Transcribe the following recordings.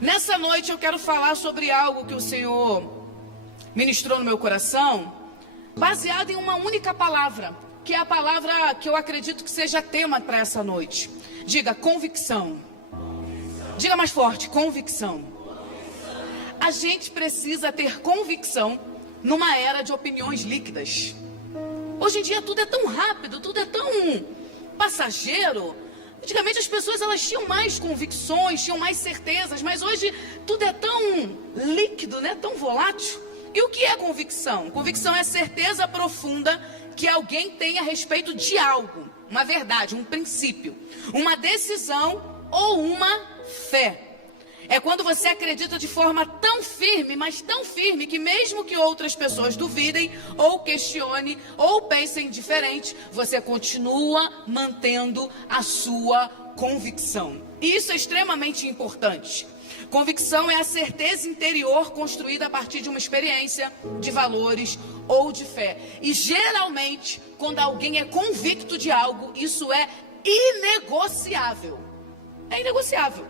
Nessa noite eu quero falar sobre algo que o Senhor ministrou no meu coração, baseado em uma única palavra, que é a palavra que eu acredito que seja tema para essa noite. Diga, convicção. Diga mais forte, convicção. A gente precisa ter convicção numa era de opiniões líquidas. Hoje em dia tudo é tão rápido, tudo é tão passageiro. Antigamente as pessoas elas tinham mais convicções, tinham mais certezas, mas hoje tudo é tão líquido, né? Tão volátil. E o que é convicção? Convicção é certeza profunda que alguém tem a respeito de algo, uma verdade, um princípio, uma decisão ou uma fé. É quando você acredita de forma tão firme, mas tão firme, que mesmo que outras pessoas duvidem, ou questionem, ou pensem diferente, você continua mantendo a sua convicção. E isso é extremamente importante. Convicção é a certeza interior construída a partir de uma experiência, de valores ou de fé. E geralmente, quando alguém é convicto de algo, isso é inegociável. É inegociável.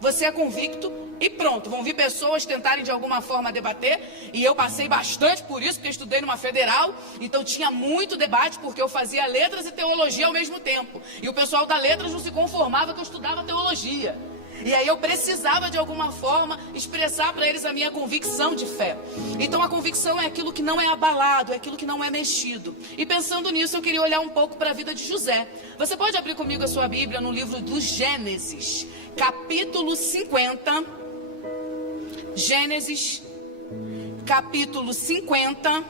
Você é convicto e pronto. Vão vir pessoas tentarem de alguma forma debater. E eu passei bastante por isso, porque eu estudei numa federal. Então tinha muito debate, porque eu fazia letras e teologia ao mesmo tempo. E o pessoal da letras não se conformava que eu estudava teologia. E aí eu precisava de alguma forma expressar para eles a minha convicção de fé. Então a convicção é aquilo que não é abalado, é aquilo que não é mexido. E pensando nisso eu queria olhar um pouco para a vida de José. Você pode abrir comigo a sua Bíblia no livro do Gênesis, capítulo 50. Gênesis, capítulo 50.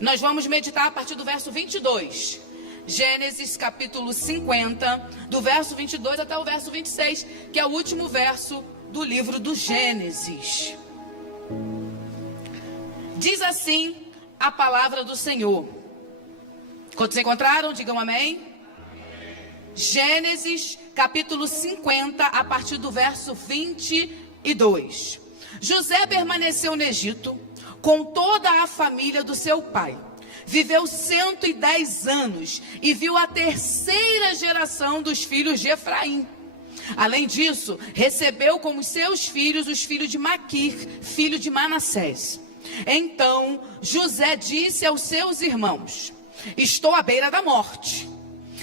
Nós vamos meditar a partir do verso 22. Gênesis capítulo 50, do verso 22 até o verso 26, que é o último verso do livro do Gênesis. Diz assim a palavra do Senhor. Quantos encontraram? Digam amém. Gênesis capítulo 50, a partir do verso 22. José permaneceu no Egito com toda a família do seu pai. Viveu 110 anos e viu a terceira geração dos filhos de Efraim. Além disso, recebeu como seus filhos os filhos de Maquir, filho de Manassés. Então, José disse aos seus irmãos: estou à beira da morte,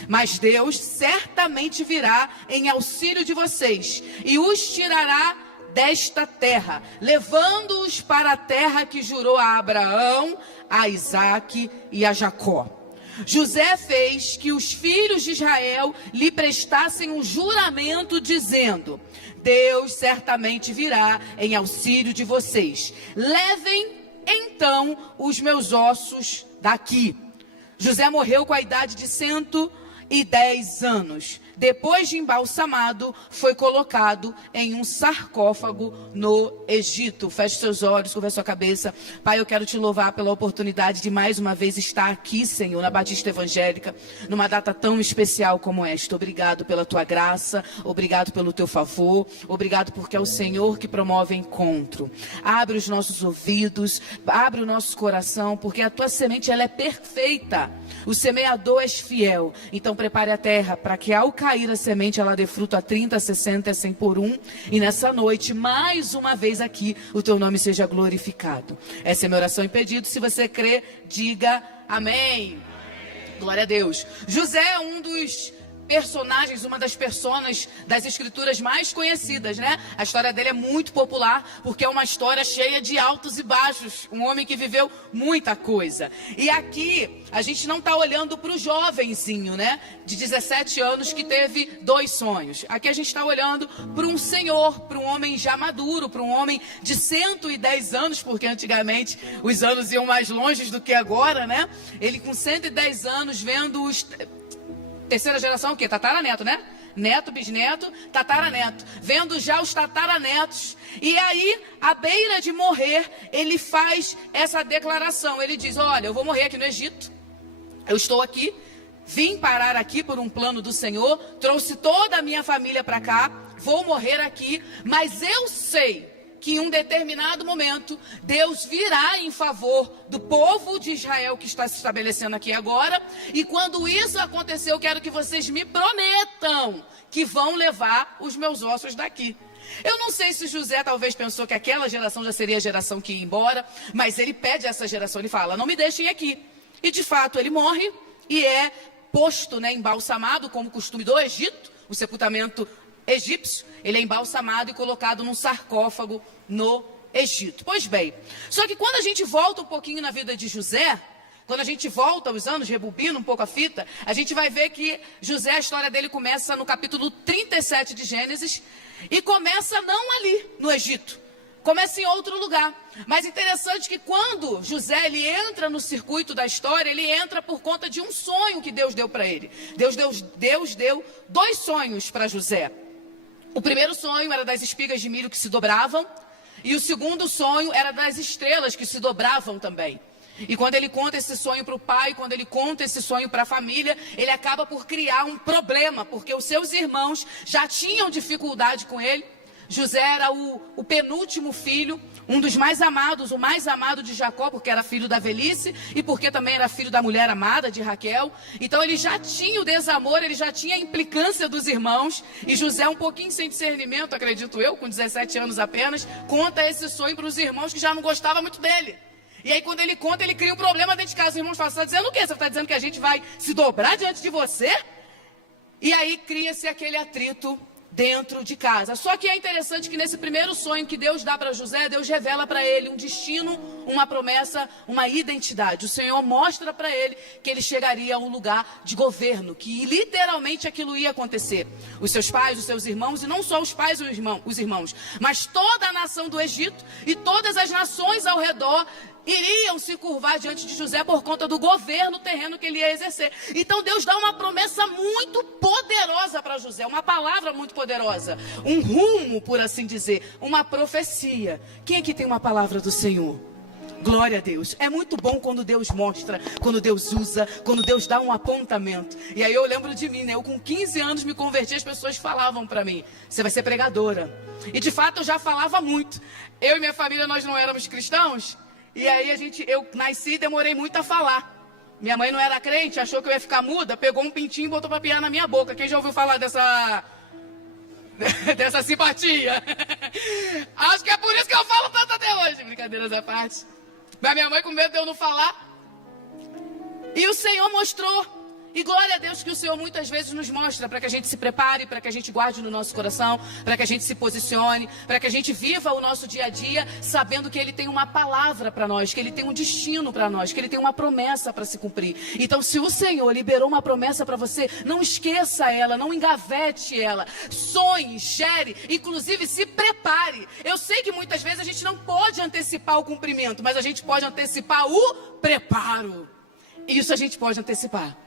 mas Deus certamente virá em auxílio de vocês e os tirará desta terra, levando-os para a terra que jurou a Abraão, a Isaque e a Jacó. José fez que os filhos de Israel lhe prestassem um juramento dizendo: Deus certamente virá em auxílio de vocês. Levem então os meus ossos daqui. José morreu com a idade de 110 anos. Depois de embalsamado, foi colocado em um sarcófago no Egito. Feche seus olhos, curva sua cabeça. Pai, eu quero te louvar pela oportunidade de mais uma vez estar aqui, Senhor, na Batista Evangélica, numa data tão especial como esta. Obrigado pela tua graça, obrigado pelo teu favor, obrigado porque é o Senhor que promove encontro. Abre os nossos ouvidos, abre o nosso coração, porque a tua semente ela é perfeita. O semeador é fiel. Então prepare a terra para que ao cair a semente, ela dê fruto a 30, a 60, a 100 por um. E nessa noite, mais uma vez aqui, o teu nome seja glorificado. Essa é a minha oração e pedido. Se você crê, diga amém. Glória a Deus. José é um dos personagens, uma das personas das escrituras mais conhecidas, né? A história dele é muito popular, porque é uma história cheia de altos e baixos, um homem que viveu muita coisa. E aqui, a gente não está olhando para o jovenzinho, né? De 17 anos que teve 2 sonhos. Aqui a gente está olhando para um senhor, para um homem já maduro, para um homem de 110 anos, porque antigamente os anos iam mais longe do que agora, né? Ele com 110 anos vendo os... Terceira geração o quê? Tataraneto, né? Neto, bisneto, tataraneto. Vendo já os tataranetos. E aí, à beira de morrer, ele faz essa declaração. Ele diz: olha, eu vou morrer aqui no Egito. Eu estou aqui. Vim parar aqui por um plano do Senhor. Trouxe toda a minha família para cá. Vou morrer aqui. Mas eu sei que em um determinado momento, Deus virá em favor do povo de Israel que está se estabelecendo aqui agora. E quando isso acontecer, eu quero que vocês me prometam que vão levar os meus ossos daqui. Eu não sei se José talvez pensou que aquela geração já seria a geração que ia embora, mas ele pede a essa geração, ele fala, não me deixem aqui. E de fato ele morre e é posto, embalsamado, como costume do Egito, o sepultamento egípcio, ele é embalsamado e colocado num sarcófago no Egito. Pois bem, só que quando a gente volta um pouquinho na vida de José, quando a gente volta aos anos, rebobina um pouco a fita, a gente vai ver que José, a história dele começa no capítulo 37 de Gênesis, e começa não ali, no Egito, começa em outro lugar. Mas interessante que quando José ele entra no circuito da história, ele entra por conta de um sonho que Deus deu para ele. Deus deu 2 sonhos para José. O primeiro sonho era das espigas de milho que se dobravam, e o segundo sonho era das estrelas que se dobravam também. E quando ele conta esse sonho para o pai, quando ele conta esse sonho para a família, ele acaba por criar um problema, porque os seus irmãos já tinham dificuldade com ele. José era o penúltimo filho, um dos mais amados, o mais amado de Jacó, porque era filho da velhice e porque também era filho da mulher amada de Raquel. Então ele já tinha o desamor, ele já tinha a implicância dos irmãos. E José, um pouquinho sem discernimento, acredito eu, com 17 anos apenas, conta esse sonho para os irmãos que já não gostavam muito dele. E aí quando ele conta, ele cria um problema dentro de casa. Os irmãos falam, você está dizendo o quê? Você está dizendo que a gente vai se dobrar diante de você? E aí cria-se aquele atrito dentro de casa. Só que é interessante que nesse primeiro sonho que Deus dá para José, Deus revela para ele um destino, uma promessa, uma identidade. O Senhor mostra para ele que ele chegaria a um lugar de governo, que literalmente aquilo ia acontecer. Os seus pais, os seus irmãos, e não só os pais e os irmãos, mas toda a nação do Egito e todas as nações ao redor iriam se curvar diante de José por conta do governo terreno que ele ia exercer. Então Deus dá uma promessa muito poderosa para José, uma palavra muito poderosa, um rumo, por assim dizer, uma profecia. Quem aqui tem uma palavra do Senhor? Glória a Deus. É muito bom quando Deus mostra, quando Deus usa, quando Deus dá um apontamento. E aí eu lembro de mim, eu com 15 anos me converti, as pessoas falavam para mim, você vai ser pregadora. E de fato eu já falava muito. Eu e minha família, nós não éramos cristãos. E aí eu nasci e demorei muito a falar. Minha mãe não era crente, achou que eu ia ficar muda, pegou um pintinho e botou para piar na minha boca. Quem já ouviu falar dessa simpatia? Acho que é por isso que eu falo tanto até hoje. Brincadeiras à parte. Mas minha mãe com medo de eu não falar. E o Senhor mostrou. E glória a Deus que o Senhor muitas vezes nos mostra para que a gente se prepare, para que a gente guarde no nosso coração, para que a gente se posicione, para que a gente viva o nosso dia a dia, sabendo que Ele tem uma palavra para nós, que Ele tem um destino para nós, que Ele tem uma promessa para se cumprir. Então, se o Senhor liberou uma promessa para você, não esqueça ela, não engavete ela. Sonhe, gere, inclusive se prepare. Eu sei que muitas vezes a gente não pode antecipar o cumprimento, mas a gente pode antecipar o preparo. Isso a gente pode antecipar.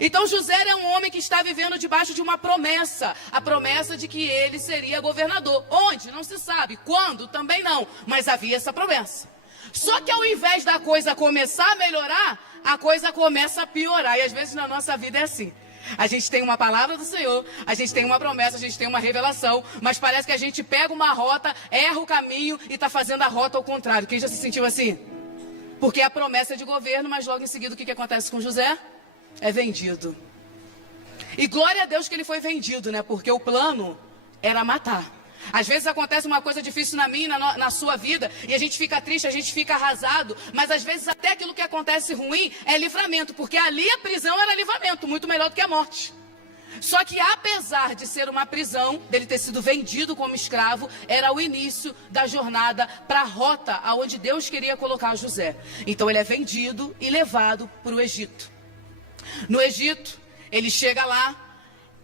Então José é um homem que está vivendo debaixo de uma promessa, a promessa de que ele seria governador. Onde? Não se sabe. Quando? Também não. Mas havia essa promessa. Só que ao invés da coisa começar a melhorar, a coisa começa a piorar. E às vezes na nossa vida é assim. A gente tem uma palavra do Senhor, a gente tem uma promessa, a gente tem uma revelação, mas parece que a gente pega uma rota, erra o caminho e está fazendo a rota ao contrário. Quem já se sentiu assim? Porque a promessa é de governo, mas logo em seguida o que acontece com José? É vendido. E glória a Deus que ele foi vendido, Porque o plano era matar. Às vezes acontece uma coisa difícil na minha, na sua vida, e a gente fica triste, a gente fica arrasado, mas às vezes até aquilo que acontece ruim é livramento, porque ali a prisão era livramento, muito melhor do que a morte. Só que apesar de ser uma prisão, dele ter sido vendido como escravo, era o início da jornada para a rota aonde Deus queria colocar José. Então ele é vendido e levado para o Egito. No Egito, ele chega lá,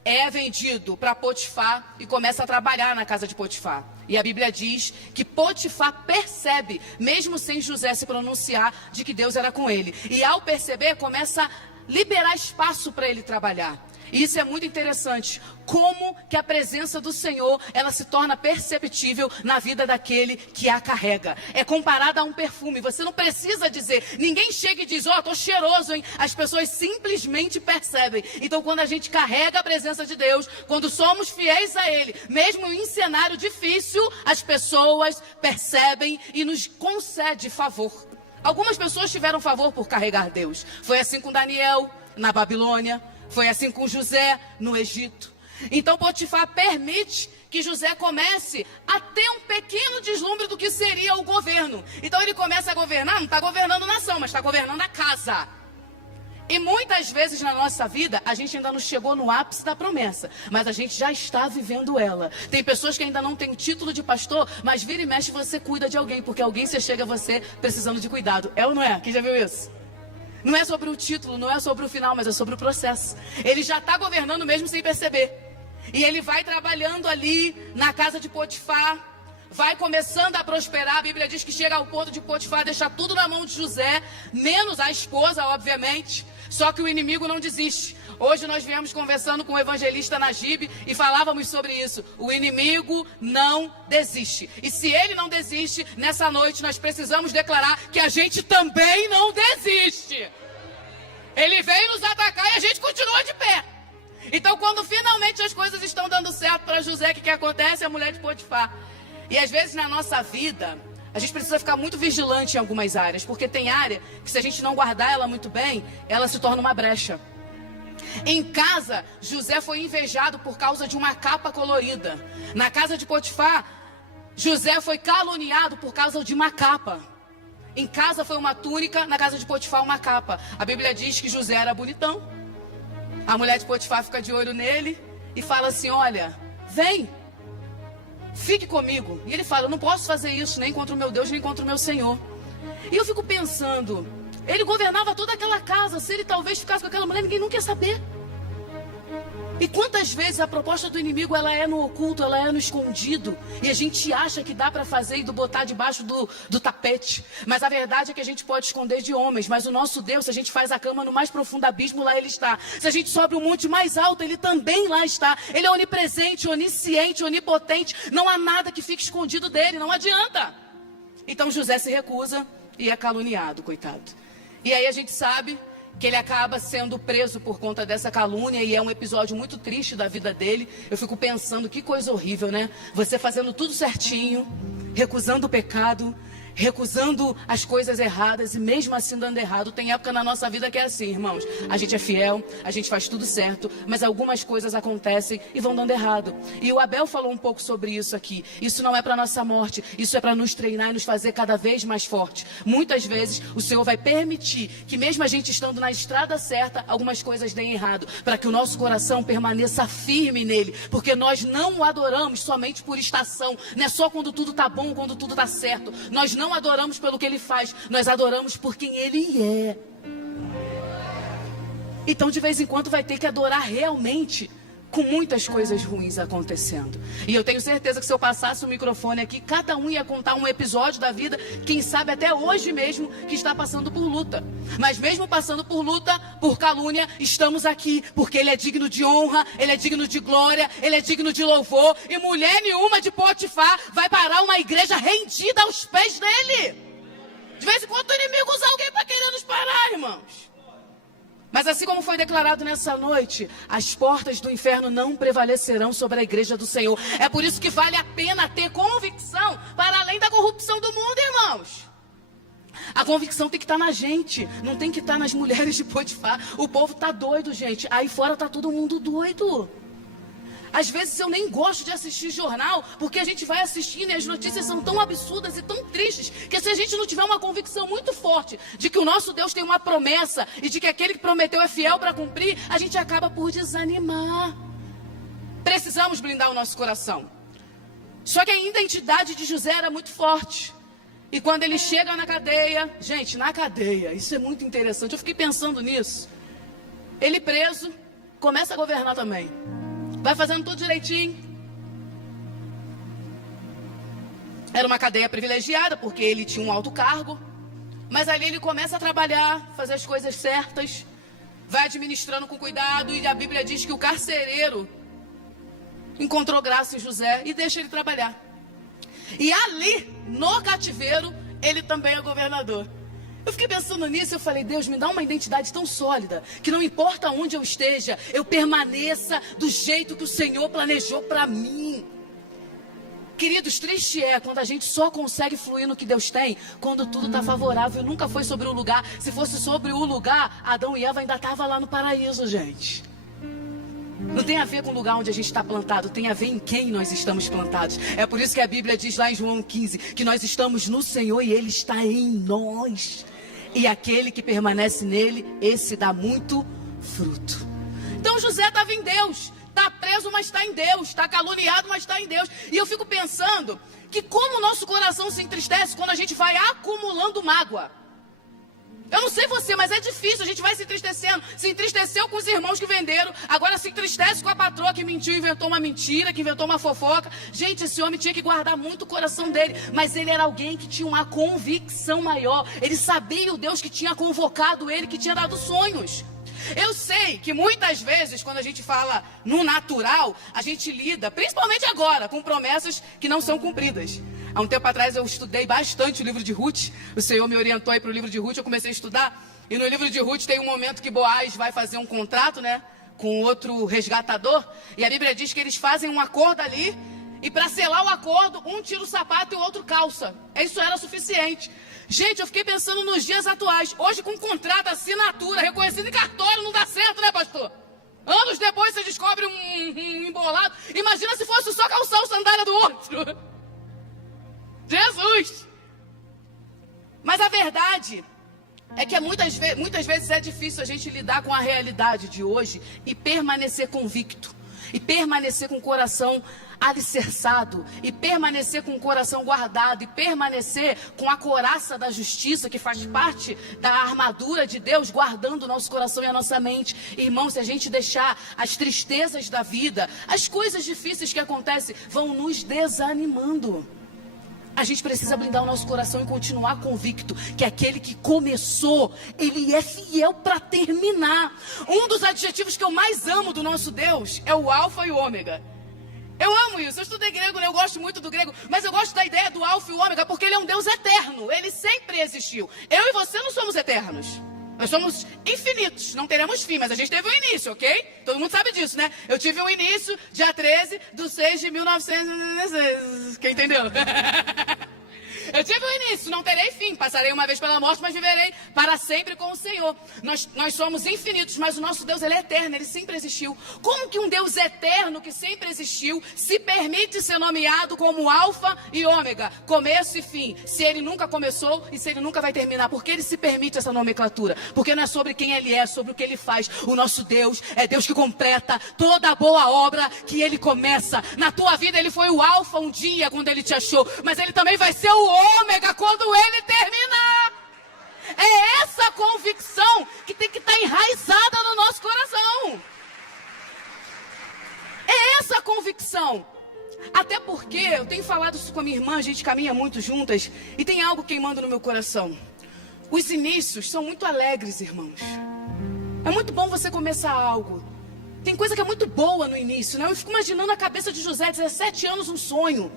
é vendido para Potifar e começa a trabalhar na casa de Potifar. E a Bíblia diz que Potifar percebe, mesmo sem José se pronunciar, de que Deus era com ele. E ao perceber, começa a liberar espaço para ele trabalhar. E isso é muito interessante, como que a presença do Senhor, ela se torna perceptível na vida daquele que a carrega. É comparada a um perfume, você não precisa dizer, ninguém chega e diz, tô cheiroso, hein? As pessoas simplesmente percebem. Então quando a gente carrega a presença de Deus, quando somos fiéis a Ele, mesmo em cenário difícil, as pessoas percebem e nos concede favor. Algumas pessoas tiveram favor por carregar Deus. Foi assim com Daniel, na Babilônia. Foi assim com José no Egito. Então Potifar permite que José comece a ter um pequeno deslumbre do que seria o governo. Então ele começa a governar, não está governando nação, mas está governando a casa. E muitas vezes na nossa vida, a gente ainda não chegou no ápice da promessa, mas a gente já está vivendo ela. Tem pessoas que ainda não têm o título de pastor, mas vira e mexe você cuida de alguém, porque alguém se chega a você precisando de cuidado. É ou não é? Quem já viu isso? Não é sobre o título, não é sobre o final, mas é sobre o processo. Ele já está governando mesmo sem perceber. E ele vai trabalhando ali na casa de Potifar, vai começando a prosperar. A Bíblia diz que chega ao ponto de Potifar deixar tudo na mão de José, menos a esposa, obviamente. Só que o inimigo não desiste. Hoje nós viemos conversando com o evangelista Najib e falávamos sobre isso. O inimigo não desiste. E se ele não desiste, nessa noite nós precisamos declarar que a gente também não desiste. Ele veio nos atacar e a gente continua de pé. Então, quando finalmente as coisas estão dando certo para José, o que acontece? A mulher de Potifar. E às vezes na nossa vida, a gente precisa ficar muito vigilante em algumas áreas, porque tem área que, se a gente não guardar ela muito bem, ela se torna uma brecha. Em casa, José foi invejado por causa de uma capa colorida. Na casa de Potifar, José foi caluniado por causa de uma capa. Em casa foi uma túnica, na casa de Potifar uma capa. A Bíblia diz que José era bonitão. A mulher de Potifar fica de olho nele e fala assim: olha, vem, fique comigo. E ele fala: eu não posso fazer isso nem contra o meu Deus, nem contra o meu Senhor. E eu fico pensando, ele governava toda aquela casa. Se ele talvez ficasse com aquela mulher, ninguém nunca ia saber. E quantas vezes a proposta do inimigo, ela é no oculto, ela é no escondido, e a gente acha que dá para fazer e botar debaixo do tapete. Mas a verdade é que a gente pode esconder de homens, mas o nosso Deus, se a gente faz a cama no mais profundo abismo, lá ele está. Se a gente sobe o monte mais alto, ele também lá está. Ele é onipresente, onisciente, onipotente. Não há nada que fique escondido dele, não adianta. Então José se recusa e é caluniado, coitado. E aí a gente sabe que ele acaba sendo preso por conta dessa calúnia, e é um episódio muito triste da vida dele. Eu fico pensando, que coisa horrível, né? Você fazendo tudo certinho, recusando o pecado, recusando as coisas erradas, e mesmo assim dando errado. Tem época na nossa vida que é assim, irmãos. A gente é fiel, a gente faz tudo certo, mas algumas coisas acontecem e vão dando errado. E o Abel falou um pouco sobre isso aqui. Isso não é para nossa morte, isso é para nos treinar e nos fazer cada vez mais fortes. Muitas vezes o Senhor vai permitir que, mesmo a gente estando na estrada certa, algumas coisas deem errado, para que o nosso coração permaneça firme nele, porque nós não o adoramos somente por estação. Não é só quando tudo está bom, quando tudo está certo. Nós não adoramos pelo que ele faz, nós adoramos por quem ele é. Então, de vez em quando, vai ter que adorar realmente, com muitas coisas ruins acontecendo. E eu tenho certeza que, se eu passasse o microfone aqui, cada um ia contar um episódio da vida, quem sabe até hoje mesmo, que está passando por luta. Mas mesmo passando por luta, por calúnia, estamos aqui, porque ele é digno de honra, ele é digno de glória, ele é digno de louvor, e mulher nenhuma de Potifar vai parar uma igreja rendida aos pés dele. De vez em quando o inimigo usa alguém para querer nos parar, irmãos. Mas assim como foi declarado nessa noite, as portas do inferno não prevalecerão sobre a igreja do Senhor. É por isso que vale a pena ter convicção para além da corrupção do mundo, irmãos. A convicção tem que estar na gente, não tem que estar nas mulheres de Potifar. O povo está doido, gente. Aí fora está todo mundo doido. Às vezes eu nem gosto de assistir jornal, porque a gente vai assistindo e as notícias são tão absurdas e tão tristes, que se a gente não tiver uma convicção muito forte de que o nosso Deus tem uma promessa e de que aquele que prometeu é fiel para cumprir, a gente acaba por desanimar. Precisamos blindar o nosso coração. Só que a identidade de José era muito forte. E quando ele chega na cadeia, gente, na cadeia, isso é muito interessante, eu fiquei pensando nisso. Ele preso, começa a governar também. Vai fazendo tudo direitinho. Era uma cadeia privilegiada, porque ele tinha um alto cargo. Mas ali ele começa a trabalhar, fazer as coisas certas. Vai administrando com cuidado. E a Bíblia diz que o carcereiro encontrou graça em José e deixa ele trabalhar. E ali, no cativeiro, ele também é governador. Eu fiquei pensando nisso, eu falei: Deus, me dá uma identidade tão sólida, que não importa onde eu esteja, eu permaneça do jeito que o Senhor planejou para mim. Queridos, triste é quando a gente só consegue fluir no que Deus tem, quando tudo está favorável. Nunca foi sobre o lugar. Se fosse sobre o lugar, Adão e Eva ainda estavam lá no paraíso, gente. Não tem a ver com o lugar onde a gente está plantado, tem a ver em quem nós estamos plantados. É por isso que a Bíblia diz lá em João 15, que nós estamos no Senhor e Ele está em nós. E aquele que permanece nele, esse dá muito fruto. Então José estava em Deus, está preso, mas está em Deus, está caluniado, mas está em Deus. E eu fico pensando que como o nosso coração se entristece quando a gente vai acumulando mágoa. Eu não sei você, mas é difícil, a gente vai se entristecendo. Se entristeceu com os irmãos que venderam, agora se entristece com a patroa que mentiu, inventou uma mentira, que inventou uma fofoca. Gente, esse homem tinha que guardar muito o coração dele, mas ele era alguém que tinha uma convicção maior. Ele sabia o Deus que tinha convocado ele, que tinha dado sonhos. Eu sei que muitas vezes, quando a gente fala no natural, a gente lida, principalmente agora, com promessas que não são cumpridas. Há um tempo atrás eu estudei bastante o livro de Ruth. O Senhor me orientou aí para o livro de Ruth, eu comecei a estudar. E no livro de Ruth tem um momento que Boaz vai fazer um contrato, né, com outro resgatador. E a Bíblia diz que eles fazem um acordo ali. E para selar o acordo, um tira o sapato e o outro calça. Isso era suficiente. Gente, eu fiquei pensando nos dias atuais. Hoje com contrato, assinatura, reconhecido em cartório, não dá certo, né, pastor? Anos depois você descobre um embolado. Imagina se fosse só calçar o sandália do outro. Jesus! Mas a verdade é que muitas vezes é difícil a gente lidar com a realidade de hoje e permanecer convicto, e permanecer com o coração alicerçado, e permanecer com o coração guardado, e permanecer com a couraça da justiça, que faz parte da armadura de Deus, guardando o nosso coração e a nossa mente. Irmão, se a gente deixar as tristezas da vida, as coisas difíceis que acontecem, vão nos desanimando. A gente precisa blindar o nosso coração e continuar convicto que aquele que começou, ele é fiel para terminar. Um dos adjetivos que eu mais amo do nosso Deus é o alfa e o ômega. Eu amo isso, eu estudei grego, né? Eu gosto muito do grego, mas eu gosto da ideia do alfa e o ômega porque ele é um Deus eterno, ele sempre existiu. Eu e você não somos eternos. Nós somos infinitos, não teremos fim, mas a gente teve um início, ok? Todo mundo sabe disso, né? Eu tive um início, dia 13 de 6 de 1916. Quem entendeu? Eu tive um início, não terei fim. Passarei uma vez pela morte, mas viverei para sempre com o Senhor. Nós somos infinitos, mas o nosso Deus, ele é eterno, ele sempre existiu. Como que um Deus eterno que sempre existiu se permite ser nomeado como alfa e ômega, começo e fim, se ele nunca começou e se ele nunca vai terminar? Por que ele se permite essa nomenclatura? Porque não é sobre quem ele é sobre o que ele faz. O nosso Deus é Deus que completa toda a boa obra que ele começa. Na tua vida ele foi o alfa um dia quando ele te achou, mas ele também vai ser o ômega quando ele terminar. É essa convicção que tem que estar enraizada no nosso coração. É essa convicção. Até porque eu tenho falado isso com a minha irmã, a gente caminha muito juntas, e tem algo queimando no meu coração. Os inícios são muito alegres, irmãos. É muito bom você começar algo. Tem coisa que é muito boa no início, né? Eu fico imaginando a cabeça de José, 17 anos, um sonho.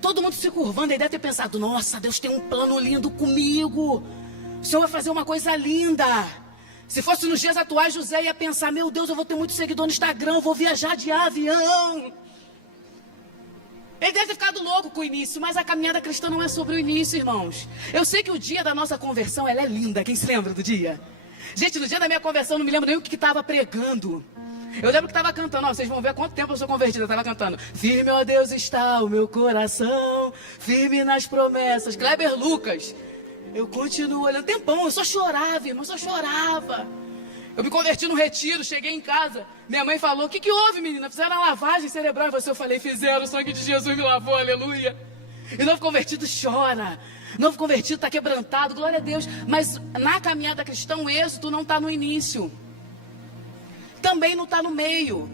Todo mundo se curvando, ele deve ter pensado, nossa, Deus tem um plano lindo comigo. O Senhor vai fazer uma coisa linda. Se fosse nos dias atuais, José ia pensar, meu Deus, eu vou ter muito seguidor no Instagram, eu vou viajar de avião. Ele deve ter ficado louco com o início, mas a caminhada cristã não é sobre o início, irmãos. Eu sei que o dia da nossa conversão, ela é linda. Quem se lembra do dia? Gente, no dia da minha conversão, não me lembro nem o que estava pregando. Eu lembro que estava cantando, ó, vocês vão ver quanto tempo eu sou convertida, eu estava cantando. Firme, ó Deus, está o meu coração, firme nas promessas. Kleber Lucas, eu continuo olhando, tempão, eu só chorava, irmão, eu só chorava. Eu me converti no retiro, cheguei em casa, minha mãe falou, o que houve, menina? Fizeram a lavagem cerebral em você? Eu falei, fizeram, o sangue de Jesus me lavou, aleluia. E novo convertido chora, novo convertido está quebrantado, glória a Deus. Mas na caminhada cristã, o êxito não está no início. Também não está no meio.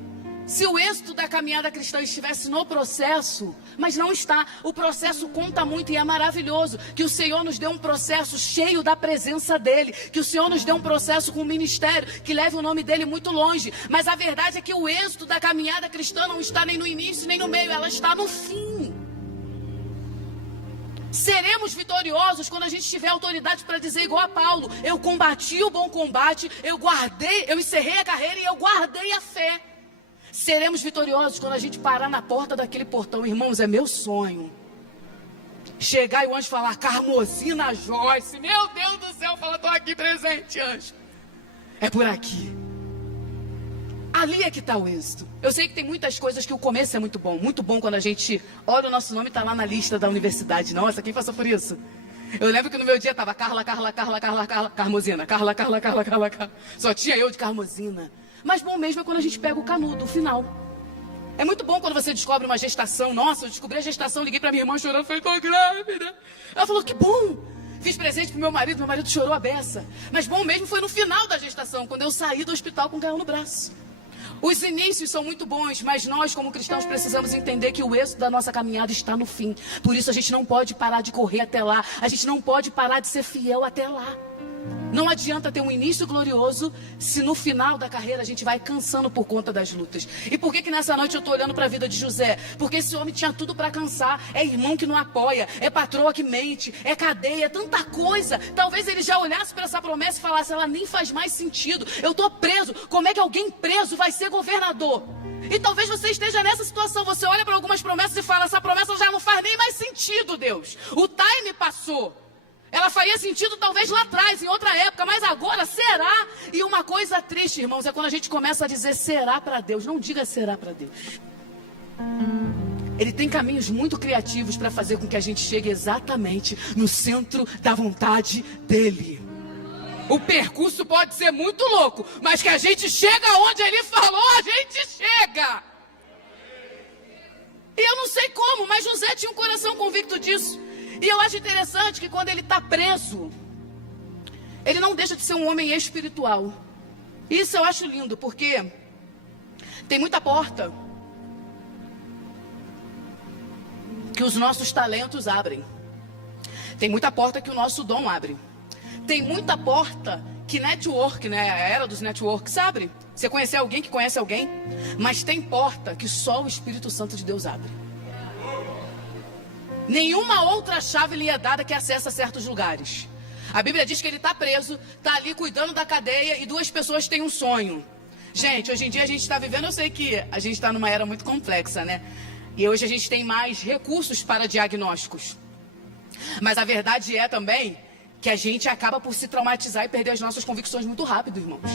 Se o êxito da caminhada cristã estivesse no processo, mas não está, o processo conta muito e é maravilhoso. Que o Senhor nos dê um processo cheio da presença dEle, que o Senhor nos dê um processo com um ministério que leve o nome dEle muito longe. Mas a verdade é que o êxito da caminhada cristã não está nem no início nem no meio, ela está no fim. Seremos vitoriosos quando a gente tiver autoridade para dizer igual a Paulo, eu combati o bom combate, eu encerrei a carreira e eu guardei a fé. Seremos vitoriosos quando a gente parar na porta daquele portão. Irmãos, é meu sonho chegar e o anjo falar, Carmosina Joyce, meu Deus do céu, fala, estou aqui presente, anjo. É por aqui. Ali é que está o êxito. Eu sei que tem muitas coisas que o começo é muito bom quando a gente olha o nosso nome e está lá na lista da universidade. Nossa, quem passou por isso? Eu lembro que no meu dia estava Carla, Carmosina, Carla. Só tinha eu de Carmosina. Mas bom mesmo é quando a gente pega o canudo, o final. É muito bom quando você descobre uma gestação. Nossa, eu descobri a gestação, liguei pra minha irmã chorando, falei, tô grávida. Ela falou, que bom. Fiz presente pro meu marido chorou a beça. Mas bom mesmo foi no final da gestação, quando eu saí do hospital com o Gael no braço. Os inícios são muito bons, mas nós, como cristãos, precisamos entender que o êxito da nossa caminhada está no fim. Por isso a gente não pode parar de correr até lá. A gente não pode parar de ser fiel até lá. Não adianta ter um início glorioso se no final da carreira a gente vai cansando por conta das lutas. E por que nessa noite eu estou olhando para a vida de José? Porque esse homem tinha tudo para cansar. É irmão que não apoia, é patroa que mente, é cadeia, é tanta coisa. Talvez ele já olhasse para essa promessa e falasse, ela nem faz mais sentido. Eu estou preso. Como é que alguém preso vai ser governador? E talvez você esteja nessa situação. Você olha para algumas promessas e fala, essa promessa já não faz nem mais sentido, Deus. O time passou. Ela faria sentido talvez lá atrás, em outra época, mas agora será? E uma coisa triste, irmãos, é quando a gente começa a dizer será para Deus. Não diga será para Deus. Ele tem caminhos muito criativos para fazer com que a gente chegue exatamente no centro da vontade dele. O percurso pode ser muito louco, mas que a gente chega onde ele falou, a gente chega. E eu não sei como, mas José tinha um coração convicto disso. E eu acho interessante que quando ele está preso, ele não deixa de ser um homem espiritual. Isso eu acho lindo, porque tem muita porta que os nossos talentos abrem. Tem muita porta que o nosso dom abre. Tem muita porta que network, né? A era dos networks abre. Você conhecer alguém que conhece alguém. Mas tem porta que só o Espírito Santo de Deus abre. Nenhuma outra chave lhe é dada que acessa certos lugares. A Bíblia diz que ele está preso, está ali cuidando da cadeia e duas pessoas têm um sonho. Gente, hoje em dia a gente está vivendo, eu sei que a gente está numa era muito complexa, né? E hoje a gente tem mais recursos para diagnósticos. Mas a verdade é também que a gente acaba por se traumatizar e perder as nossas convicções muito rápido, irmãos.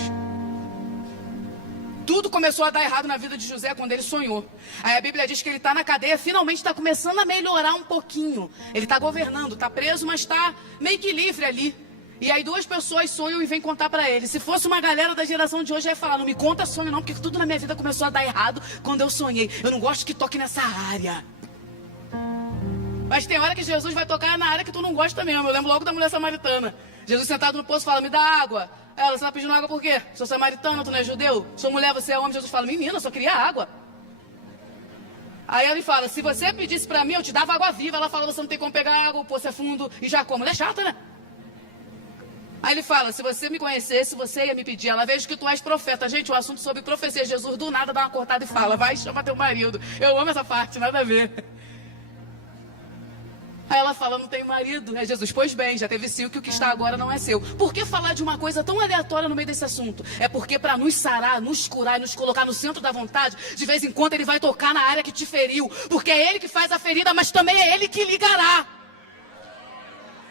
Tudo começou a dar errado na vida de José quando ele sonhou. Aí a Bíblia diz que ele está na cadeia, finalmente está começando a melhorar um pouquinho. Ele está governando, está preso, mas está meio que livre ali. E aí duas pessoas sonham e vêm contar para ele. Se fosse uma galera da geração de hoje, ia falar, não me conta sonho não, porque tudo na minha vida começou a dar errado quando eu sonhei. Eu não gosto que toque nessa área. Mas tem hora que Jesus vai tocar na área que tu não gosta mesmo. Eu lembro logo da mulher samaritana. Jesus sentado no poço fala, me dá água. Ela, você tá pedindo água por quê? Sou samaritana, tu não é judeu? Sou mulher, você é homem. Jesus fala, menina, eu só queria água. Aí ele fala, se você pedisse pra mim, eu te dava água viva. Ela fala, você não tem como pegar água, o poço é fundo. E já como? Ela é chata, né? Aí ele fala, se você me conhecesse, você ia me pedir. Ela, vejo que tu és profeta. Gente, o assunto sobre profecia, Jesus do nada dá uma cortada e fala, vai, chama teu marido. Eu amo essa parte, nada a ver. Aí ela fala, não tenho marido. É Jesus, pois bem, já teve 5 que o que está agora não é seu. Por que falar de uma coisa tão aleatória no meio desse assunto? É porque para nos sarar, nos curar e nos colocar no centro da vontade, de vez em quando ele vai tocar na área que te feriu. Porque é ele que faz a ferida, mas também é ele que ligará.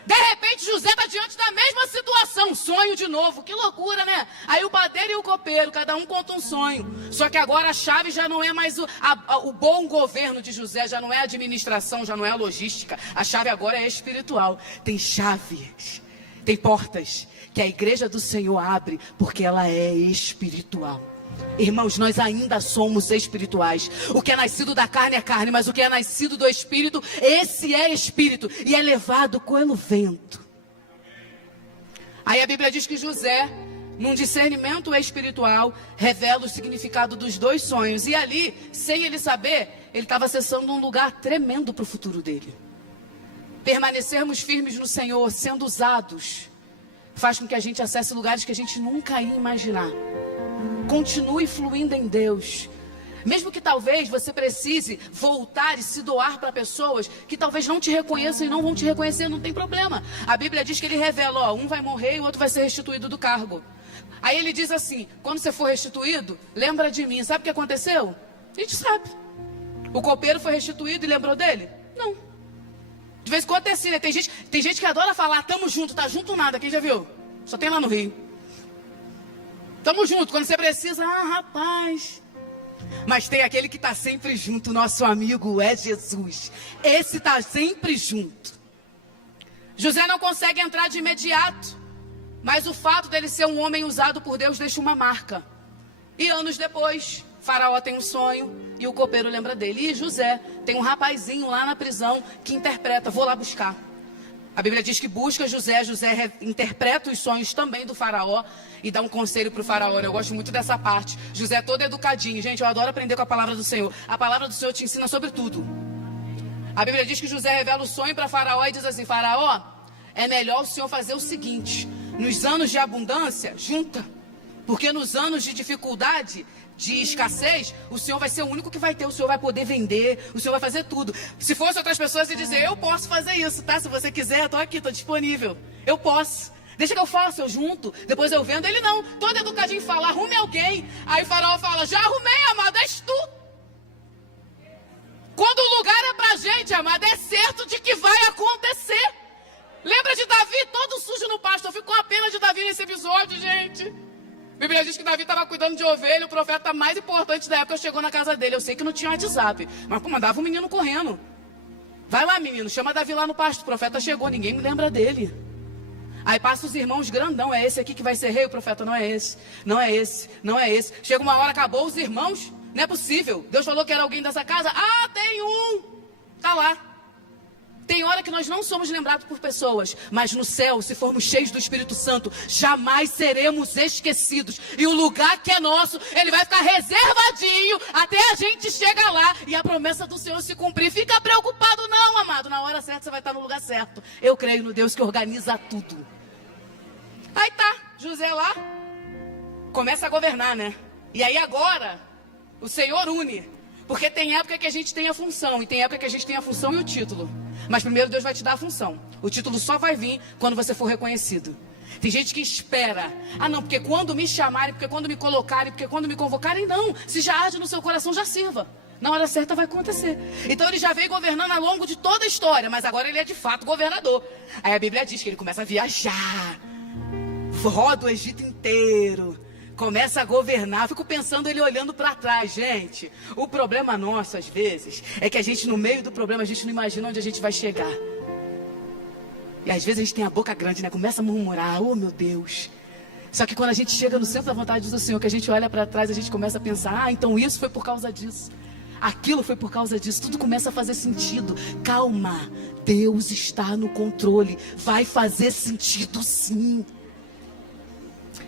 De repente José está diante da mesma situação, sonho de novo, que loucura, né? Aí o padeiro e o copeiro, cada um conta um sonho. Só que agora a chave já não é mais o bom governo de José, já não é a administração, já não é a logística. A chave agora é espiritual. Tem chaves, tem portas que a igreja do Senhor abre porque ela é espiritual. Irmãos, nós ainda somos espirituais. O que é nascido da carne é carne, mas o que é nascido do Espírito, esse é Espírito e é levado pelo vento. Aí a Bíblia diz que José, num discernimento espiritual, revela o significado dos 2 sonhos. E ali, sem ele saber, ele estava acessando um lugar tremendo para o futuro dele. Permanecermos firmes no Senhor, sendo usados, faz com que a gente acesse lugares que a gente nunca ia imaginar. Continue fluindo em Deus. Mesmo que talvez você precise voltar e se doar para pessoas que talvez não te reconheçam e não vão te reconhecer, não tem problema. A Bíblia diz que ele revela, um vai morrer e o outro vai ser restituído do cargo. Aí ele diz assim, quando você for restituído, lembra de mim. Sabe o que aconteceu? A gente sabe. O copeiro foi restituído e lembrou dele? Não. De vez em quando é assim, né? Tem gente que adora falar, tamo junto, tá junto nada. Quem já viu? Só tem lá no Rio. Tamo junto, quando você precisa, rapaz. Mas tem aquele que está sempre junto, nosso amigo é Jesus. Esse está sempre junto. José não consegue entrar de imediato, mas o fato dele ser um homem usado por Deus deixa uma marca. E anos depois, Faraó tem um sonho e o copeiro lembra dele. E José tem um rapazinho lá na prisão que interpreta, vou lá buscar. A Bíblia diz que busca José, José interpreta os sonhos também do Faraó e dá um conselho para o Faraó. Eu gosto muito dessa parte. José é todo educadinho. Gente, eu adoro aprender com a palavra do Senhor. A palavra do Senhor te ensina sobre tudo. A Bíblia diz que José revela o sonho para Faraó e diz assim: Faraó, é melhor o Senhor fazer o seguinte: nos anos de abundância, junta. Porque nos anos de dificuldade, de escassez, o Senhor vai ser o único que vai ter, o Senhor vai poder vender, o Senhor vai fazer tudo. Se fosse outras pessoas, ia dizer: eu posso fazer isso, tá? Se você quiser, estou aqui, estou disponível. Eu posso. Deixa que eu faço, eu junto, depois eu vendo. Ele não, todo educadinho fala: arrume alguém. Aí o Faraó fala: já arrumei, amado, és tu. Quando o lugar é pra gente, amado, é certo de que vai acontecer. Lembra de Davi, todo sujo no pasto? Eu fico com a pena de Davi nesse episódio, gente. A Bíblia diz que Davi estava cuidando de ovelha, o profeta mais importante da época chegou na casa dele. Eu sei que não tinha WhatsApp, mas mandava o menino correndo. Vai lá, menino, chama Davi lá no pasto. O profeta chegou, ninguém me lembra dele. Aí passa os irmãos grandão: é esse aqui que vai ser rei? O profeta: não é esse, não é esse, não é esse. Chega uma hora, acabou os irmãos, não é possível. Deus falou que era alguém dessa casa. Ah, tem um, tá lá. Tem hora que nós não somos lembrados por pessoas, mas no céu, se formos cheios do Espírito Santo, jamais seremos esquecidos. E o lugar que é nosso, ele vai ficar reservadinho até a gente chegar lá e a promessa do Senhor se cumprir. Fica preocupado não, amado. Na hora certa você vai estar no lugar certo. Eu creio no Deus que organiza tudo. Aí tá, José lá, começa a governar, né? E aí agora, o Senhor une. Porque tem época que a gente tem a função, e tem época que a gente tem a função e o título. Mas primeiro Deus vai te dar a função. O título só vai vir quando você for reconhecido. Tem gente que espera: ah não, porque quando me chamarem, porque quando me colocarem, porque quando me convocarem. Não, se já arde no seu coração, já sirva. Na hora certa vai acontecer. Então ele já veio governando ao longo de toda a história, mas agora ele é de fato governador. Aí a Bíblia diz que ele começa a viajar, roda o Egito inteiro, começa a governar. Eu fico pensando ele olhando para trás, gente. O problema nosso, às vezes, é que a gente, no meio do problema, a gente não imagina onde a gente vai chegar. E às vezes a gente tem a boca grande, né? Começa a murmurar: oh meu Deus. Só que quando a gente chega no centro da vontade do Senhor, que a gente olha para trás, a gente começa a pensar: ah, então isso foi por causa disso. Aquilo foi por causa disso. Tudo começa a fazer sentido. Calma, Deus está no controle. Vai fazer sentido sim.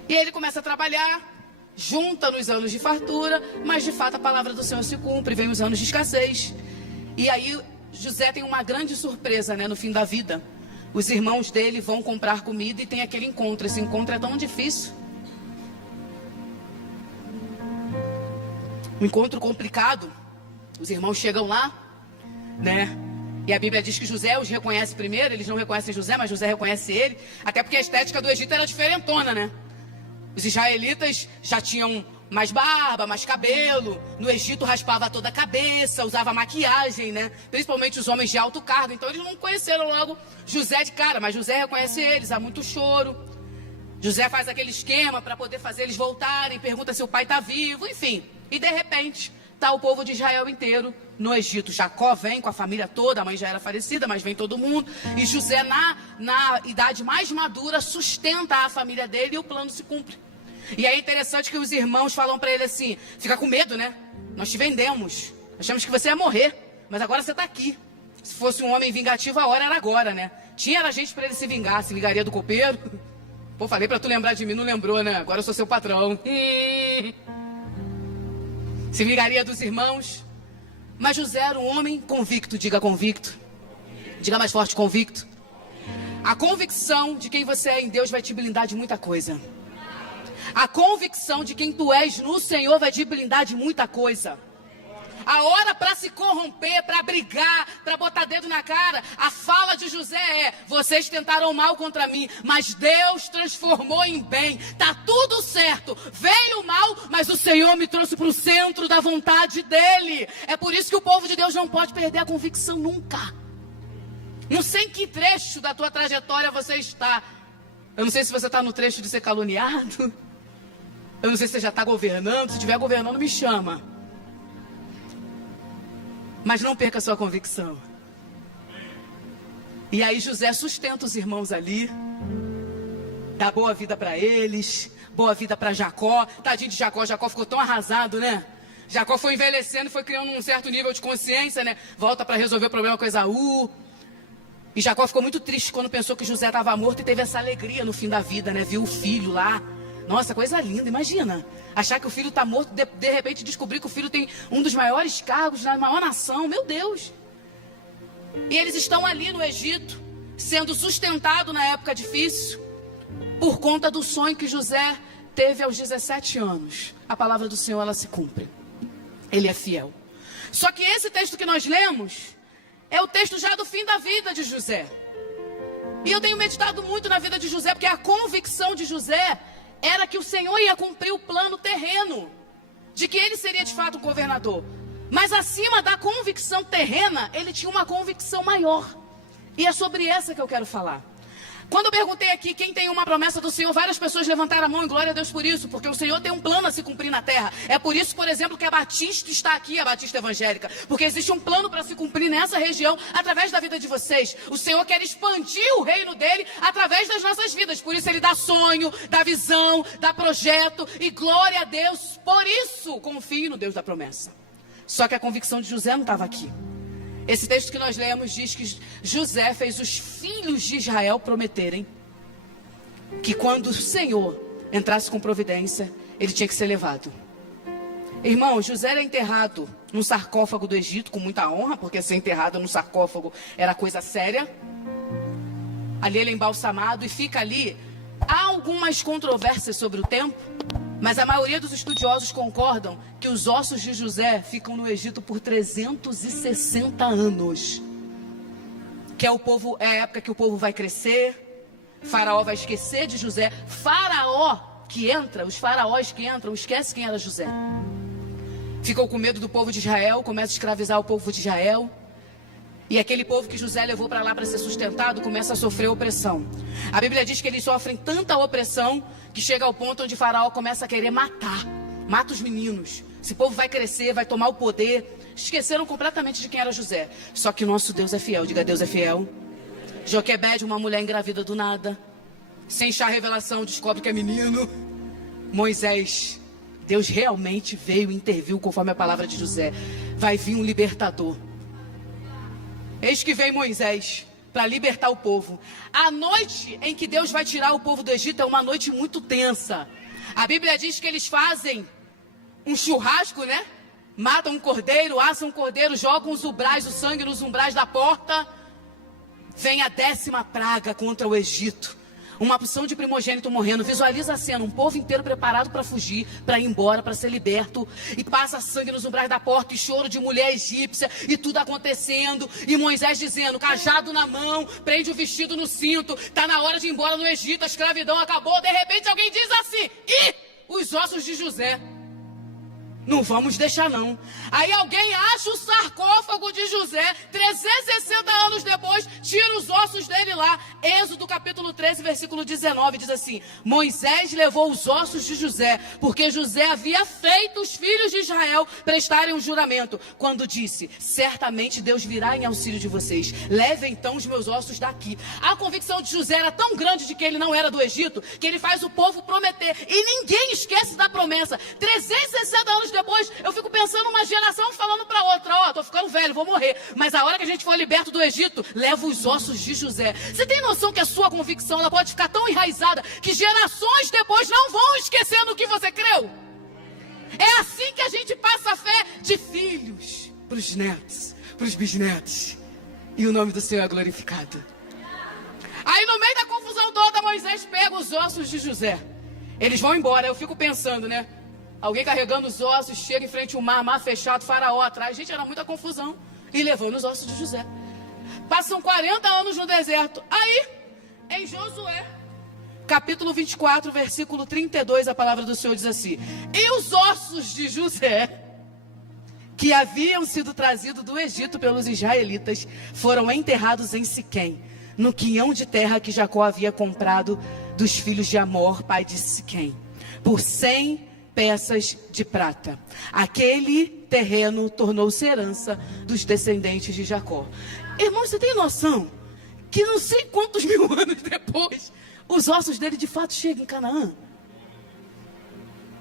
E ele começa a trabalhar, junta nos anos de fartura, mas de fato a palavra do Senhor se cumpre, vem os anos de escassez. E aí José tem uma grande surpresa, né, no fim da vida. Os irmãos dele vão comprar comida e tem aquele encontro. Esse encontro é tão difícil. Um encontro complicado. Os irmãos chegam lá, né? E a Bíblia diz que José os reconhece primeiro. Eles não reconhecem José, mas José reconhece ele. Até porque a estética do Egito era diferentona, né? Os israelitas já tinham mais barba, mais cabelo. No Egito raspava toda a cabeça, usava maquiagem, né? Principalmente os homens de alto cargo. Então eles não conheceram logo José de cara, mas José reconhece eles, há muito choro. José faz aquele esquema para poder fazer eles voltarem, pergunta se o pai está vivo, enfim. E de repente, está o povo de Israel inteiro no Egito. Jacó vem com a família toda, a mãe já era falecida, mas vem todo mundo. E José, na idade mais madura, sustenta a família dele e o plano se cumpre. E é interessante que os irmãos falam para ele assim: fica com medo, né? Nós te vendemos, achamos que você ia morrer, mas agora você está aqui. Se fosse um homem vingativo, a hora era agora, né? Era gente para ele se vingar, se vingaria do copeiro. Pô, falei para tu lembrar de mim, não lembrou, né? Agora eu sou seu patrão. Se vingaria dos irmãos. Mas José era um homem convicto. Diga convicto. Diga mais forte: convicto. A convicção de quem você é em Deus vai te blindar de muita coisa. A convicção de quem tu és no Senhor vai te blindar de muita coisa. A hora para se corromper, para brigar, para botar dedo na cara, a fala de José é: vocês tentaram mal contra mim, mas Deus transformou em bem. Tá tudo certo. Veio o mal, mas o Senhor me trouxe para o centro da vontade dele. É por isso que o povo de Deus não pode perder a convicção nunca. Não sei em que trecho da tua trajetória você está. Eu não sei se você está no trecho de ser caluniado. Eu não sei se você já está governando, se estiver governando, me chama. Mas não perca a sua convicção. E aí José sustenta os irmãos ali, dá boa vida para eles, boa vida para Jacó. Tadinho de Jacó, Jacó ficou tão arrasado, né? Jacó foi envelhecendo e foi criando um certo nível de consciência, né? Volta para resolver o problema com Esaú. E Jacó ficou muito triste quando pensou que José estava morto e teve essa alegria no fim da vida, né? Viu o filho lá. Nossa, coisa linda, imagina. Achar que o filho está morto, de repente descobrir que o filho tem um dos maiores cargos na maior nação. Meu Deus. E eles estão ali no Egito, sendo sustentados na época difícil, por conta do sonho que José teve aos 17 anos. A palavra do Senhor, ela se cumpre. Ele é fiel. Só que esse texto que nós lemos é o texto já do fim da vida de José. E eu tenho meditado muito na vida de José, porque a convicção de José era que o Senhor ia cumprir o plano terreno, de que ele seria de fato um governador. Mas acima da convicção terrena, ele tinha uma convicção maior. E é sobre essa que eu quero falar. Quando eu perguntei aqui quem tem uma promessa do Senhor, várias pessoas levantaram a mão, e glória a Deus por isso, porque o Senhor tem um plano a se cumprir na terra. É por isso, por exemplo, que a Batista está aqui, a Batista Evangélica, porque existe um plano para se cumprir nessa região, através da vida de vocês. O Senhor quer expandir o reino dele através das nossas vidas, por isso ele dá sonho, dá visão, dá projeto, e glória a Deus, por isso confie no Deus da promessa. Só que a convicção de José não estava aqui. Esse texto que nós lemos diz que José fez os filhos de Israel prometerem que quando o Senhor entrasse com providência, ele tinha que ser levado. Irmão, José era enterrado num sarcófago do Egito com muita honra, porque ser enterrado no sarcófago era coisa séria. Ali ele é embalsamado e fica ali. Há algumas controvérsias sobre o tempo, mas a maioria dos estudiosos concordam que os ossos de José ficam no Egito por 360 anos. Que é a época que o povo vai crescer, Faraó vai esquecer de José. Os faraós que entram, esquece quem era José. Ficou com medo do povo de Israel, começa a escravizar o povo de Israel. E aquele povo que José levou para lá para ser sustentado começa a sofrer opressão. A Bíblia diz que eles sofrem tanta opressão que chega ao ponto onde Faraó começa a querer matar. Mata os meninos. Esse povo vai crescer, vai tomar o poder. Esqueceram completamente de quem era José. Só que o nosso Deus é fiel. Diga, Deus é fiel. Joquebede, uma mulher engravida do nada. Sem achar revelação, descobre que é menino. Moisés, Deus realmente veio e interviu conforme a palavra de José. Vai vir um libertador. Eis que vem Moisés para libertar o povo. A noite em que Deus vai tirar o povo do Egito é uma noite muito tensa. A Bíblia diz que eles fazem um churrasco, né? Matam um cordeiro, assam um cordeiro, jogam os umbrais, o sangue nos umbrais da porta. Vem a 10ª praga contra o Egito. Uma porção de primogênito morrendo. Visualiza a cena, um povo inteiro preparado para fugir, para ir embora, para ser liberto. E passa sangue nos umbrais da porta, e choro de mulher egípcia, e tudo acontecendo. E Moisés dizendo, cajado na mão, prende o vestido no cinto. Tá na hora de ir embora no Egito, a escravidão acabou. De repente alguém diz assim, ih, os ossos de José. Não vamos deixar não. Aí alguém acha o sarcófago de José, 360 anos depois, tira os ossos dele lá. Êxodo capítulo 13, versículo 19, diz assim, Moisés levou os ossos de José, porque José havia feito os filhos de Israel prestarem um juramento, quando disse, certamente Deus virá em auxílio de vocês. Leve então os meus ossos daqui. A convicção de José era tão grande de que ele não era do Egito, que ele faz o povo prometer. E ninguém esquece da promessa. 360 anos depois, eu fico pensando uma geração falando para outra, ó, tô ficando velho, vou morrer. Mas a hora que a gente for liberto do Egito, leva os ossos de José. Você tem noção que a sua convicção, ela pode ficar tão enraizada, que gerações depois não vão esquecer no que você creu? É assim que a gente passa a fé de filhos para os netos, para os bisnetos. E o nome do Senhor é glorificado. Aí no meio da confusão toda, Moisés pega os ossos de José. Eles vão embora, eu fico pensando, né? Alguém carregando os ossos, chega em frente ao mar fechado, Faraó atrás. Gente, era muita confusão. E levando os ossos de José. Passam 40 anos no deserto. Aí, em Josué, capítulo 24, versículo 32, a palavra do Senhor diz assim: e os ossos de José, que haviam sido trazidos do Egito pelos israelitas, foram enterrados em Siquém, no quinhão de terra que Jacó havia comprado dos filhos de Amor, pai de Siquém, por 100 peças de prata. Aquele terreno tornou-se herança dos descendentes de Jacó. Irmão, você tem noção que não sei quantos mil anos depois, os ossos dele de fato chegam em Canaã?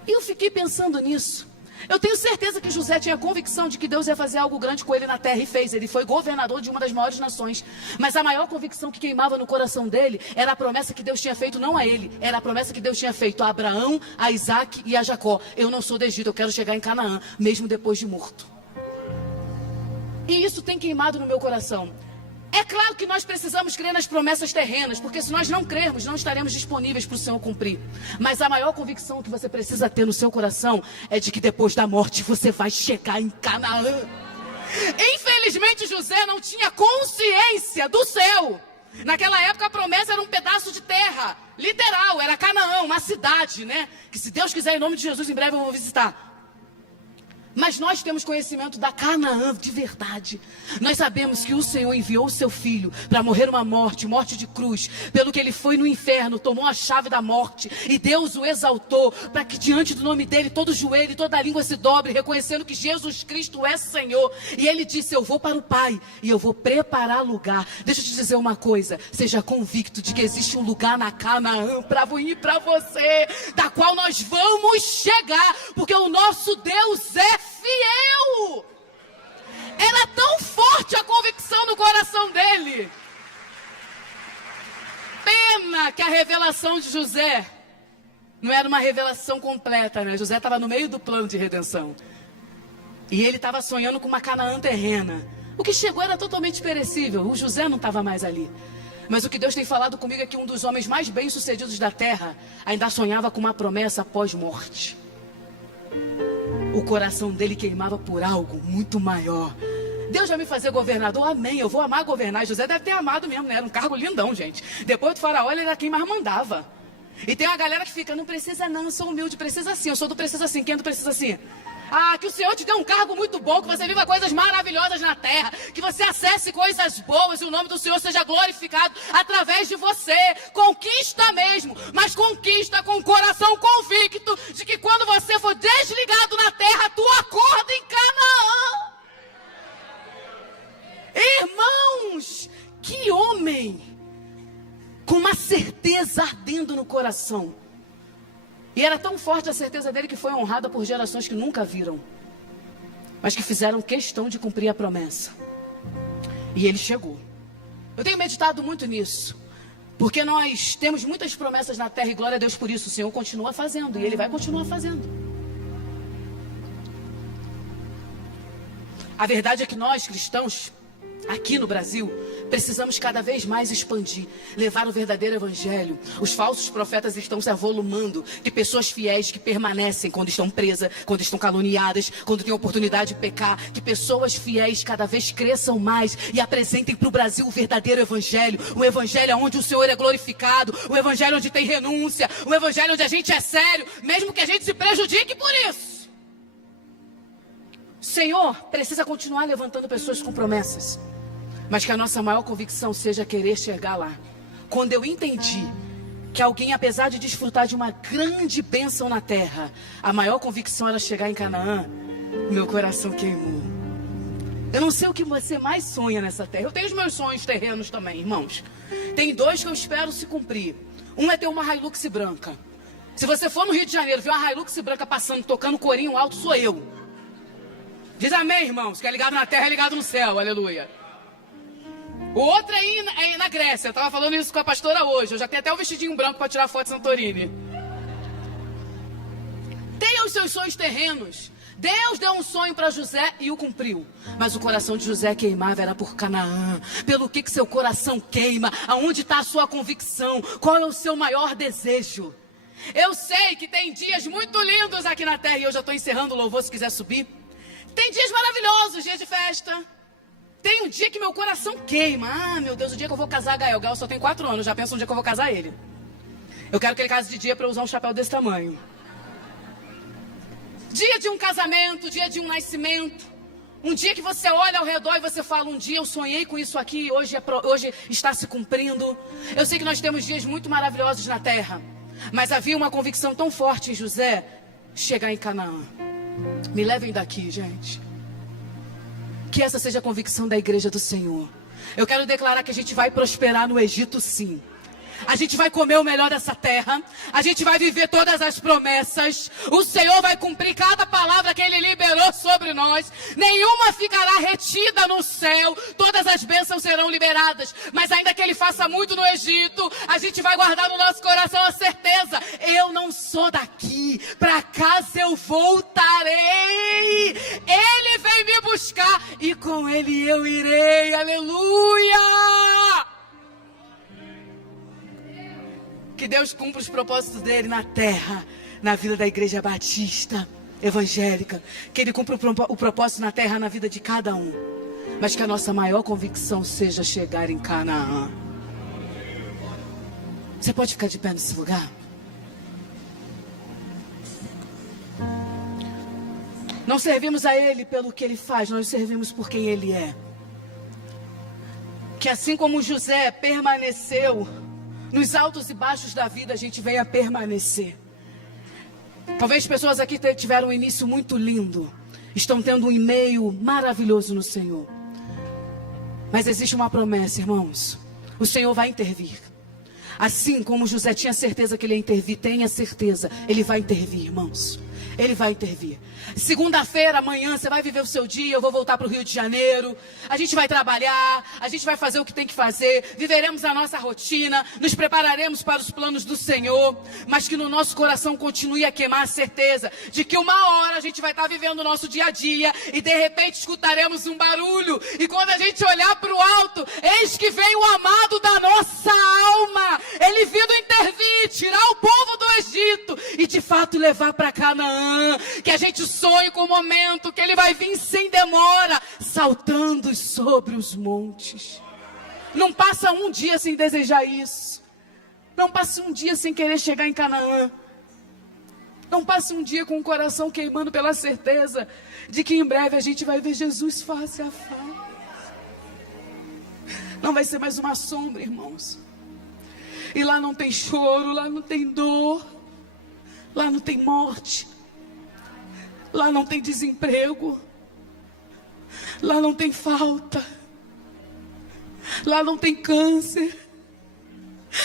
E eu fiquei pensando nisso. Eu tenho certeza que José tinha convicção de que Deus ia fazer algo grande com ele na terra, e fez. Ele foi governador de uma das maiores nações. Mas a maior convicção que queimava no coração dele era a promessa que Deus tinha feito, não a ele. Era a promessa que Deus tinha feito a Abraão, a Isaac e a Jacó. Eu não sou do Egito, eu quero chegar em Canaã, mesmo depois de morto. E isso tem queimado no meu coração. É claro que nós precisamos crer nas promessas terrenas, porque se nós não crermos, não estaremos disponíveis para o Senhor cumprir. Mas a maior convicção que você precisa ter no seu coração é de que depois da morte você vai chegar em Canaã. Infelizmente José não tinha consciência do céu. Naquela época a promessa era um pedaço de terra, literal, era Canaã, uma cidade, né? Que se Deus quiser, em nome de Jesus, em breve eu vou visitar. Mas nós temos conhecimento da Canaã de verdade. Nós sabemos que o Senhor enviou o seu filho para morrer uma morte de cruz. Pelo que ele foi no inferno, tomou a chave da morte. E Deus o exaltou para que diante do nome dele, todo joelho e toda língua se dobre, reconhecendo que Jesus Cristo é Senhor. E ele disse, eu vou para o Pai e eu vou preparar lugar. Deixa eu te dizer uma coisa, seja convicto de que existe um lugar na Canaã para ir para você, da qual nós vamos chegar, porque o nosso Deus é fiel. Era tão forte a convicção no coração dele. Pena que a revelação de José não era uma revelação completa, né? José estava no meio do plano de redenção. E ele estava sonhando com uma Canaã terrena. O que chegou era totalmente perecível. O José não estava mais ali. Mas o que Deus tem falado comigo é que um dos homens mais bem-sucedidos da terra ainda sonhava com uma promessa pós-morte. O coração dele queimava por algo muito maior. Deus vai me fazer governador? Amém, eu vou amar governar. José deve ter amado mesmo, né? Era um cargo lindão, gente. Depois do faraó, ele era quem mais mandava. E tem uma galera que fica, não precisa não, eu sou humilde, precisa sim. Eu sou do precisa sim, quem é do precisa sim? Ah, que o Senhor te dê um cargo muito bom, que você viva coisas maravilhosas na terra, que você acesse coisas boas e o nome do Senhor seja glorificado através de você. Conquista mesmo, mas conquista com o coração convicto de que quando você for desligado na terra, tu acorda em Canaã. Irmãos, que homem com uma certeza ardendo no coração. E era tão forte a certeza dele que foi honrada por gerações que nunca viram, mas que fizeram questão de cumprir a promessa. E ele chegou. Eu tenho meditado muito nisso, porque nós temos muitas promessas na terra e glória a Deus por isso. O Senhor continua fazendo e Ele vai continuar fazendo. A verdade é que nós, cristãos, aqui no Brasil, precisamos cada vez mais expandir, levar o verdadeiro evangelho. Os falsos profetas estão se avolumando de pessoas fiéis que permanecem quando estão presas, quando estão caluniadas, quando têm oportunidade de pecar. Que pessoas fiéis cada vez cresçam mais e apresentem para o Brasil o verdadeiro evangelho. Um evangelho onde o Senhor é glorificado, um evangelho onde tem renúncia, um evangelho onde a gente é sério, mesmo que a gente se prejudique por isso. O Senhor precisa continuar levantando pessoas com promessas, mas que a nossa maior convicção seja querer chegar lá. Quando eu entendi que alguém, apesar de desfrutar de uma grande bênção na terra, a maior convicção era chegar em Canaã, meu coração queimou. Eu não sei o que você mais sonha nessa terra. Eu tenho os meus sonhos terrenos também, irmãos. Tem dois que eu espero se cumprir. Um é ter uma Hilux branca. Se você for no Rio de Janeiro, ver uma Hilux branca passando, tocando corinho alto, sou eu. Diz amém, irmãos, que é ligado na terra, é ligado no céu, aleluia. O outro é na Grécia. Eu estava falando isso com a pastora hoje. Eu já tenho até o vestidinho branco para tirar foto de Santorini. Tenha os seus sonhos terrenos. Deus deu um sonho para José e o cumpriu. Mas o coração de José queimava, era por Canaã. Pelo que seu coração queima? Aonde está a sua convicção? Qual é o seu maior desejo? Eu sei que tem dias muito lindos aqui na terra. E eu já estou encerrando o louvor, se quiser subir. Tem dias maravilhosos, dias de festa. Tem um dia que meu coração queima. Ah, meu Deus, o dia que eu vou casar Gael. Gael só tem 4 anos, já penso no dia que eu vou casar ele. Eu quero que ele case de dia para eu usar um chapéu desse tamanho. Dia de um casamento, dia de um nascimento. Um dia que você olha ao redor e você fala, um dia eu sonhei com isso aqui e hoje está se cumprindo. Eu sei que nós temos dias muito maravilhosos na terra. Mas havia uma convicção tão forte em José chegar em Canaã. Me levem daqui, gente. Que essa seja a convicção da igreja do Senhor. Eu quero declarar que a gente vai prosperar no Egito, sim. A gente vai comer o melhor dessa terra. A gente vai viver todas as promessas. O Senhor vai cumprir cada palavra que Ele liberou sobre nós. Nenhuma ficará retida no céu. Todas as bênçãos serão liberadas. Mas ainda que Ele faça muito no Egito, a gente vai guardar no nosso coração a certeza: eu não sou daqui. Para casa eu voltarei. Ele vem me buscar e com Ele eu irei. Aleluia! Que Deus cumpra os propósitos dele na terra, na vida da igreja batista, evangélica. Que Ele cumpra o propósito na terra, na vida de cada um. Mas que a nossa maior convicção seja chegar em Canaã. Você pode ficar de pé nesse lugar? Não servimos a Ele pelo que Ele faz, nós servimos por quem Ele é. Que assim como José permaneceu nos altos e baixos da vida, a gente venha permanecer. Talvez pessoas aqui tiveram um início muito lindo, estão tendo um e-mail maravilhoso no Senhor. Mas existe uma promessa, irmãos. O Senhor vai intervir. Assim como José tinha certeza que Ele ia intervir, tenha certeza, Ele vai intervir, irmãos. Ele vai intervir. Segunda-feira, amanhã, você vai viver o seu dia. Eu vou voltar para o Rio de Janeiro. A gente vai trabalhar. A gente vai fazer o que tem que fazer. Viveremos a nossa rotina. Nos prepararemos para os planos do Senhor. Mas que no nosso coração continue a queimar a certeza de que uma hora a gente vai estar vivendo o nosso dia a dia. E de repente escutaremos um barulho. E quando a gente olhar para o alto, eis que vem o amado da nossa alma. Ele vindo intervir, tirar o povo do Egito e de fato levar para Canaã. Que a gente sonhe com o momento que Ele vai vir sem demora, saltando sobre os montes. Não passa um dia sem desejar isso. Não passe um dia sem querer chegar em Canaã. Não passe um dia com o coração queimando pela certeza de que em breve a gente vai ver Jesus face a face. Não vai ser mais uma sombra, irmãos. E lá não tem choro, lá não tem dor, lá não tem morte. Lá não tem desemprego. Lá não tem falta. Lá não tem câncer.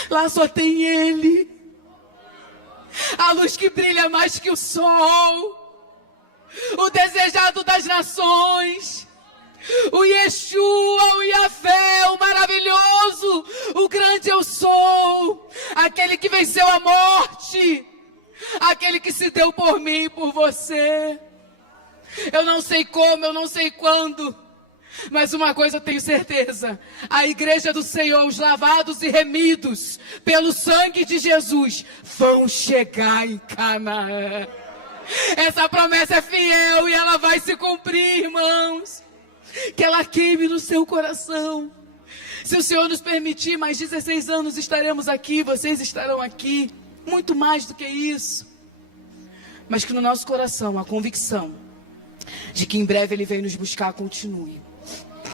Lá só tem Ele. A luz que brilha mais que o sol. O desejado das nações. O Yeshua, o Yahvé, o maravilhoso. O grande eu sou. Aquele que venceu a morte. Aquele que se deu por mim e por você. Eu não sei como, eu não sei quando, mas uma coisa eu tenho certeza: a igreja do Senhor, os lavados e remidos pelo sangue de Jesus, vão chegar em Canaã. Essa promessa é fiel e ela vai se cumprir, irmãos. Que ela queime no seu coração. Se o Senhor nos permitir, mais 16 anos estaremos aqui, vocês estarão aqui. Muito mais do que isso. Mas que no nosso coração a convicção de que em breve Ele vem nos buscar continue.